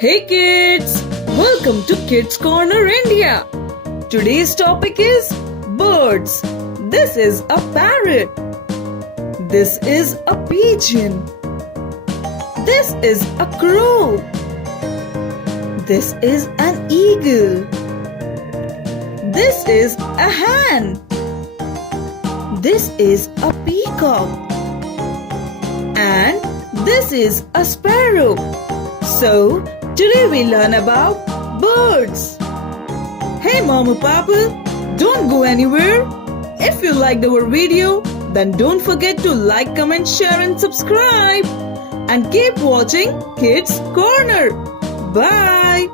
Hey kids! Welcome to Kids Corner India. Today's topic is birds. This is a parrot. This is a pigeon. This is a crow. This is an eagle. This is a hen. This is a peacock. And this is a sparrow. So, today we learn about birds. Hey Mama Papa, don't go anywhere. If you liked our video, then don't forget to like, comment, share and subscribe. And keep watching Kids Corner. Bye.